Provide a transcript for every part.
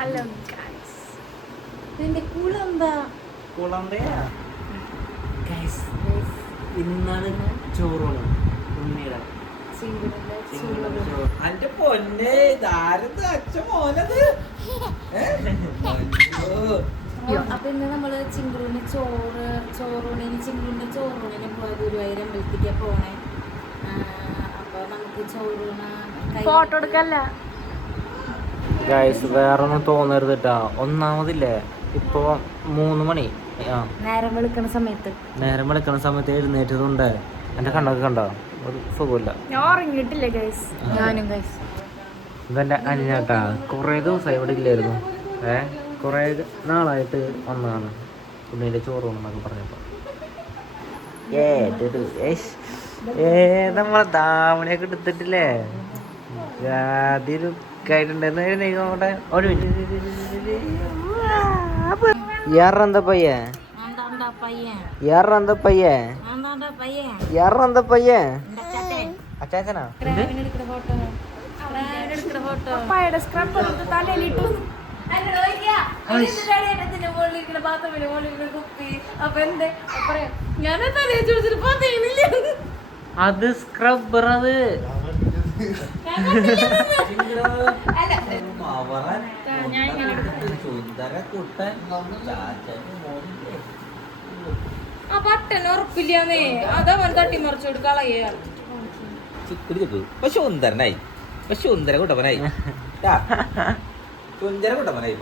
Hello guys, ഇതിന്റെ കുളമ്പയാ guys. ഇന്നാണ് ചോറോണം ഉണ്ണിയുടെ അന്റെ പൊന്നെ ഇതാരത് അച്ഛൻ മോനത്. അപ്പൊ ഇന്ന് നമ്മള് ചിങ്കുളിന് ചോറൂണിന് ചിങ്കുളിന്റെ ചോറൂണിന് പോയ ഗുരുവായൂർ അമ്പലത്തേക്ക് പോണേ. അപ്പൊ നമുക്ക് ചോറൂണ ഫോട്ടോ എടുക്കല്ല ഗൈസ്. വേറൊന്നും തോന്നരുത് കേട്ടാ. ഒന്നാമതില്ലേ ഇപ്പൊ 3 മണി നേരം വെളുക്കണ സമയത്ത് എഴുന്നേറ്റതുണ്ട്. എന്റെ കണ്ണൊക്കെ കണ്ടോ? ഒരു സുഖമില്ല. ഞാൻ ഉറങ്ങിയിട്ടില്ല ഗൈസ്. ഞാനും ഗൈസ്. ഇതെന്റെ അനിയനാട്ടാ. കുറെ ദിവസം ഇവിടെ ഇല്ലായിരുന്നു. കുറെ നാളായിട്ട് വന്നതാണ് ഉണ്ണിയുടെ ചോറൂണെന്നൊക്കെ പറഞ്ഞപ്പോ. നമ്മളെ ദാവണിയൊക്കെ എടുത്തിട്ടില്ലേ? ആയിട്ടുണ്ടായിരുന്നു. ഒരു മിനിറ്റ്. യാറെന്താ പയ്യേ? അച്ചാച്ചനാ? സ്ക്രബ് തലയിലിട്ടു. അത് സ്ക്രബ്ബർ. അത് ആ ബട്ടൺ ഉറപ്പില്ലാന്നേ. അതവൻ തട്ടിമറിച്ചു കൊടുക്കളയേ. സുന്ദരനായി, സുന്ദര കുട്ടപ്പനായി, സുന്ദര കുട്ടപ്പനായി.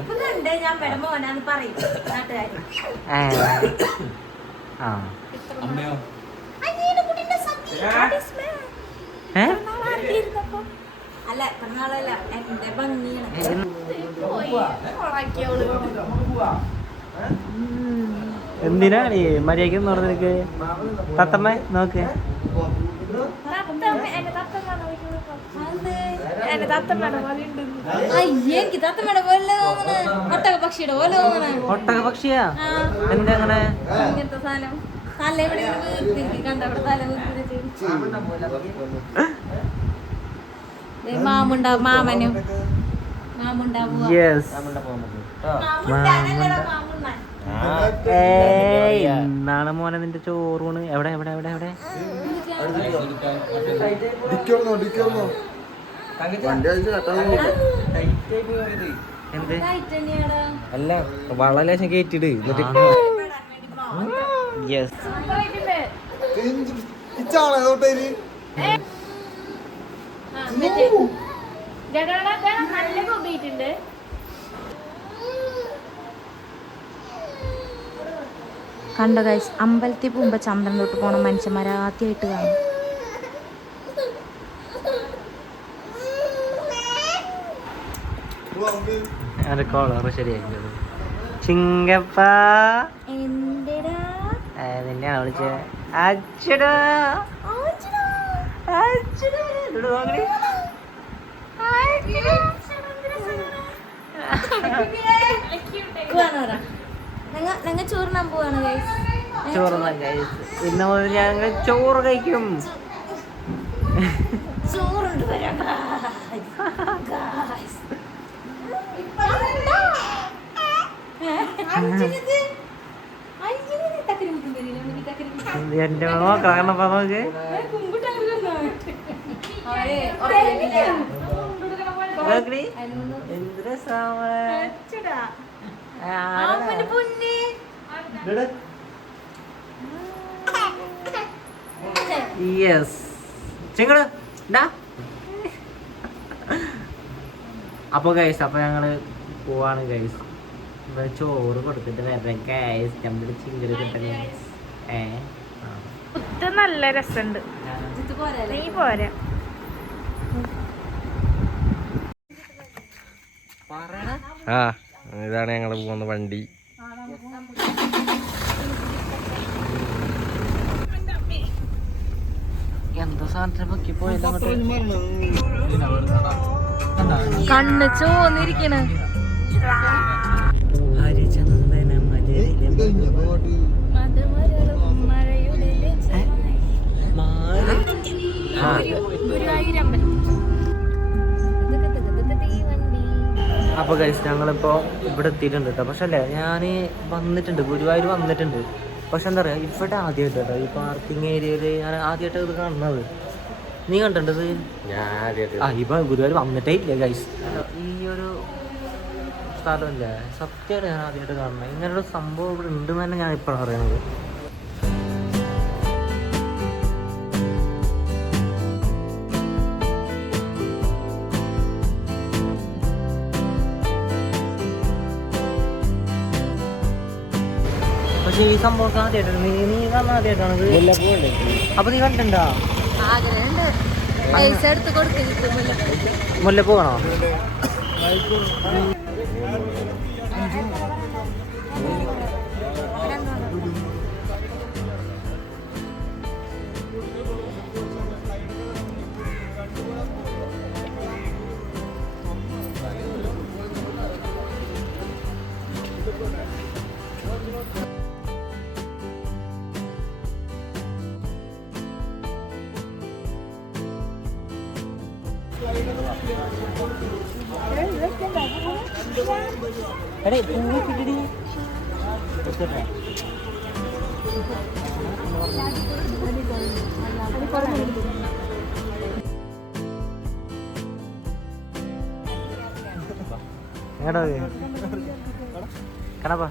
ഇപ്പൊ ഞാൻ മോനാന്ന് പറയും നാട്ടുകാര്. അമ്മയോ അല്ല പിറന്നാളല്ല, എന്റെ ഭംഗിയാണ്. എന്തിനാണ് മര്യാദക്ക് പറഞ്ഞു നിനക്ക്? തത്തമ്മ നോക്ക്. എനിക്ക് തത്തമ്മയുടെ പോലെ തോന്നണ. ഒട്ടക പക്ഷിയുടെ പോലെ തോന്നണ. ഒട്ടക പക്ഷിയാ? എന്താ അങ്ങനെ? ഇങ്ങനത്തെ സാധനം തല ഇവിടെ കണ്ടവിടെ തല മാമുണ്ടാവും. മാമുണ്ടാവുക. എന്നാണ് മോനെ നിന്റെ ചോറൂണ്? എവിടെ എവിടെ എവിടെ എവിടെ? എന്ത് അല്ല വള ലേശം കയറ്റിട്. നല്ല കൊമ്പിട്ടുണ്ട്. കണ്ടോ ഗൈസ്, അമ്പലത്തിൽ പോകുമ്പോ ചന്ദ്രൻ തൊട്ട് പോണ മനുഷ്യന്മാരെ ആദ്യമായിട്ട് കാണും. ശരിയാക്കി ചിങ്കപ്പ നിന്നെയാണ് വിളിച്ചത്. അച്ഛടാ ഞങ്ങൾ ചോറിനാൻ പോവാണ് ഗൈസ്. ചോറുന്നാൻ ഗൈസ്. ഇന്ന് മുതൽ ഞങ്ങൾ ചോറ് കഴിക്കും. ചോറുണ്ട് എന്റെ നോക്കണപ്പ നോക്ക്. എന്ത് അപ്പൊ ഗൈസ്, അപ്പൊ ഞങ്ങള് പോവാണ് ഗൈസ്. ചോറ് കൊടുത്തിട്ട് വരാം ഗൈസ്. നമ്മുടെ ചിങ്കല് കിട്ടണേ. നല്ല രസമുണ്ട്. നീ പോരാ. ഇതാണ് ഞങ്ങള് പോകുന്ന വണ്ടി. എന്താ സാധനത്തിന് പൊക്കി പോയില്ല. കണ്ണ് ചോന്നിരിക്കണ്. ഹരിചന്ദനം ഗുരുവായൂരമ്പലം. അപ്പോൾ ഗൈസ് ഞങ്ങളിപ്പോൾ ഇവിടെ എത്തിയിട്ടുണ്ട് കേട്ടോ. പക്ഷെ അല്ലേ ഞാൻ വന്നിട്ടുണ്ട്, ഗുരുവായൂർ വന്നിട്ടുണ്ട്. പക്ഷെ എന്താ പറയുക, ഇവിടെ ആദ്യമായിട്ട് കേട്ടോ ഈ പാർക്കിംഗ് ഏരിയയിൽ ഞാൻ ആദ്യമായിട്ട് ഇത് കാണുന്നത്. നീ കണ്ടിട്ടത്? ഞാൻ ആദ്യമായിട്ട് ഇപ്പം ഗുരുവായൂർ വന്നിട്ടേ ഇല്ല ഗൈസ്. ഈ ഒരു സ്ഥലമല്ലേ സത്യമായിട്ട് ഞാൻ ആദ്യമായിട്ട് കാണുന്നത്. ഇങ്ങനൊരു സംഭവം ഇവിടെ ഉണ്ടെന്ന് തന്നെ ഞാൻ ഇപ്പോഴാണ് അറിയണത്. പക്ഷേ ഈ സംഭവം ആദ്യമായിട്ടാണ് നീ കാണാൻ ആദ്യമായിട്ടാണത്. അപ്പൊ നീ കണ്ടിട്ടുണ്ടോ? മുല്ലപ്പൂ വേണോ? എടേ പൂവ് കിട്ടി എടാ കണപ്പാ.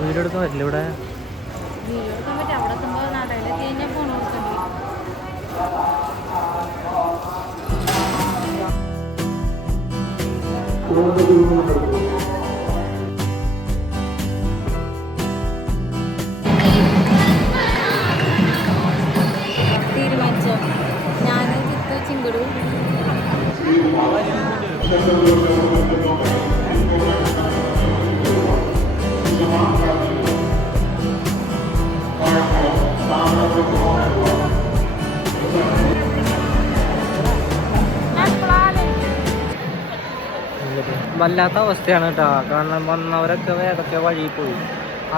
വീടെടുക്കാൻ പറ്റില്ല ഇവിടെ. അവിടെ എത്തുമ്പോൾ നടയിൽ കഴിഞ്ഞാൽ ഫോൺ കൊടുക്കണ്ടേ. തീരുമാനിച്ചോ? ഞാൻ ചിത്തു ചിങ്കുടു. വല്ലാത്ത അവസ്ഥയാണ് കേട്ടോ. കാരണം വന്നവരൊക്കെ വേഗത്തെ വഴി പോയി.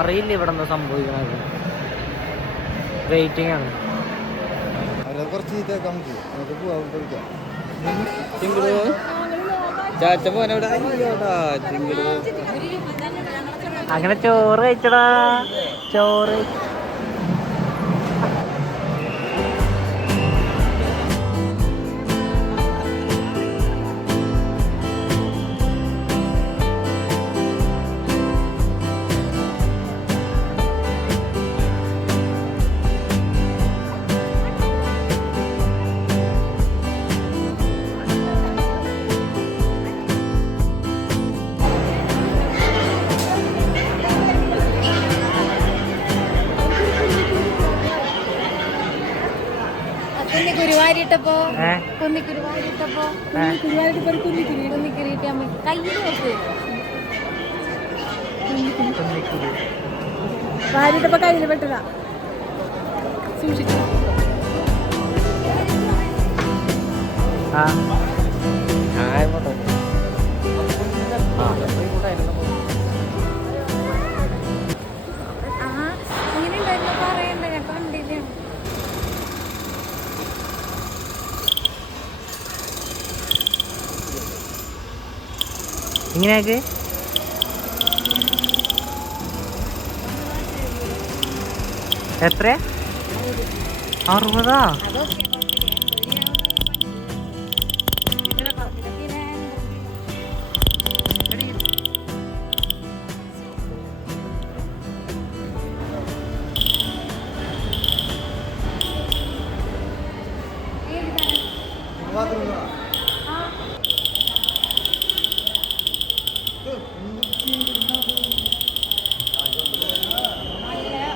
അറിയില്ല ഇവിടെ എന്താ സംഭവിക്കണത്. വെയിറ്റിംഗ് ആണ്. അങ്ങനെ ചോറ് കഴിച്ചടാ. ചോറ് കുരുവാരിട്ടപ്പോ കുന്നിക്കുരുവാരിട്ടപ്പോ കുന്നിക്കുരിയിട്ട് അമ്മ കയ്യിൽ വെക്ക്. വാരിട്ടപ്പോ കയ്യിൽ പെട്ടതാ. സൂക്ഷിച്ചു. അങ്ങനെ ഉണ്ടായിരുന്നു പറയണ്ട. ഞാൻ കണ്ടില്ല. ഇങ്ങനെയൊക്കെ എത്ര? 60.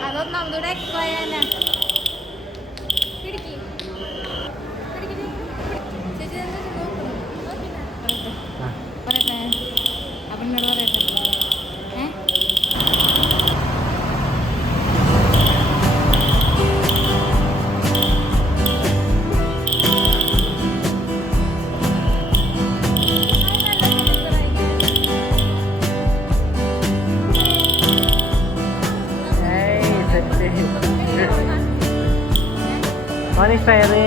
അതൊന്നാമതൂടെ എക്സ്ട്രാ ചെയ്യാനാ. പിടിക്ക്. ഇഷ്ടമായത്?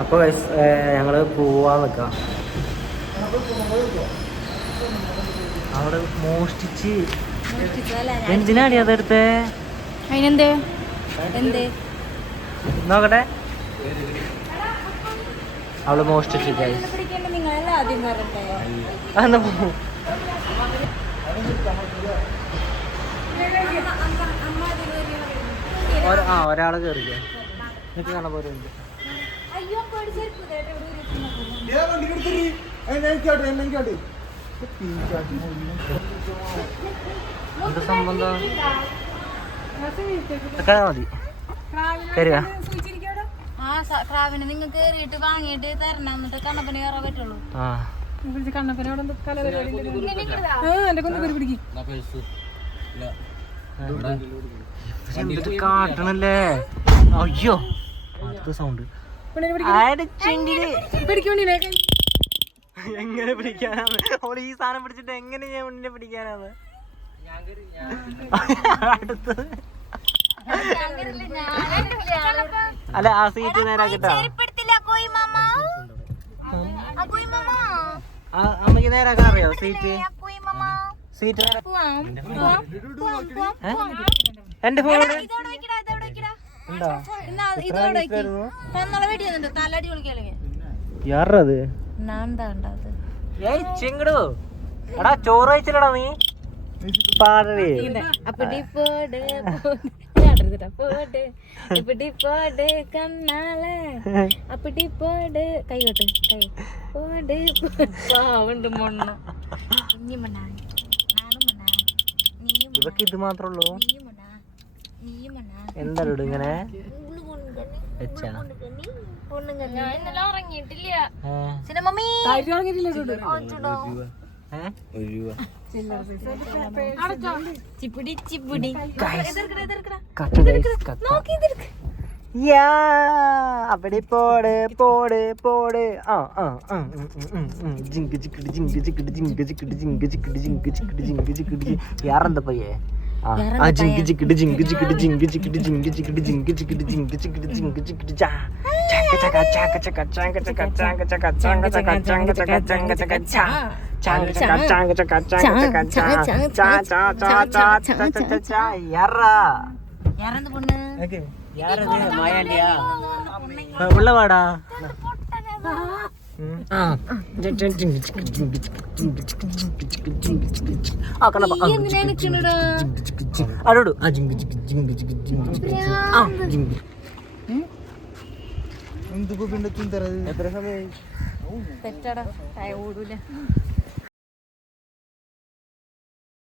അപ്പൊ ഞങ്ങള് പോവാൻ നിക്കാം. അവിടെ മോഷ്ടിച്ച് എന്തിനാടി അതെടുത്തേ? അതിനെന്തേ എന്തേ നോക്കട്ടെ. അവള് മോഷ്ടിച്ചു. നിങ്ങളെല്ലാം ആദ്യം പറഞ്ഞേ. അതെന്താ പോകും? ഒരാള് കേറിക്കോ. എനിക്ക് കാണാൻ പോരുണ്ട്. എന്ത് സംബന്ധം? മതി കരുക. ആ ക്രാവിനെ നിങ്ങൾ കേറിയിട്ട് വാങ്ങിയിട്ട് തരണം, എന്നിട്ട് കണ്ണപ്പനെ കയറാൻ പറ്റുള്ളൂ. കാട്ടണല്ലേ? അയ്യോ സൗണ്ട്. എങ്ങനെ പിടിക്കാനാണ്? ഓള് ഈ സാധനം പിടിച്ചിട്ട് എങ്ങനെ ഞാൻ ഉണ്ണിനെ പിടിക്കാനാണ്? അടുത്തത് അല്ല, ആ സീറ്റ് നേരാക്കിട്ടാ. അമ്മക്ക് നേരാക്കാൻ അറിയോ സീറ്റ്? സീറ്റ് എന്റെ ഫോൺ യാറത് ചെങ്ങടോ. എടാ ചോറ് കഴിച്ചില്ലടാ നീ? പാടേ കണ്ണാലെ അപ്പടി പോട് കൈകോട്ട് കൈ പോട് പാവുണ്ട് മൊണ്ണ. ഇവക്ക് ഇത് മാത്രമേ ഉള്ളൂ. എന്താ ഇങ്ങനെ വെച്ചാ? അവിടെ പോട് പോട് പോട്. യാറെന്താ പയ്യേ? ജിങ്ക് ചിക്കിട്ട് ജിങ്ക് ചിക്കിട്ട് ജിങ്ക് ചിക്കിട്ട് ജിങ്ക് ചിക്കിട്ട് ജിങ്ക് ചിക്കിട്ട് ജിങ്ക് ചിക്കിട്ട് ജിങ്ക് ചിക്കിട്ട് ചാ ചാക്ക ചക്ക ചാക്ക ചക്ക ചാങ്ക ചക്ക ചാങ്ക ചക്ക ചാങ്ക ചക്ക ചാങ്ക ചക്ക ചാങ്ക ചക്ക ചാ ചാങ്ക ചക്ക ചാങ്ക ചക്ക ചാങ്ക ചക്ക ചാ ചാ ചാ ചാ ചാ ചാ ചാ. യാറാ யாரந்த பொண்ணு? யாரது? மாயாண்டியா? உள்ள வாடா. അടോടു തെറ്റടാ ഓടൂല.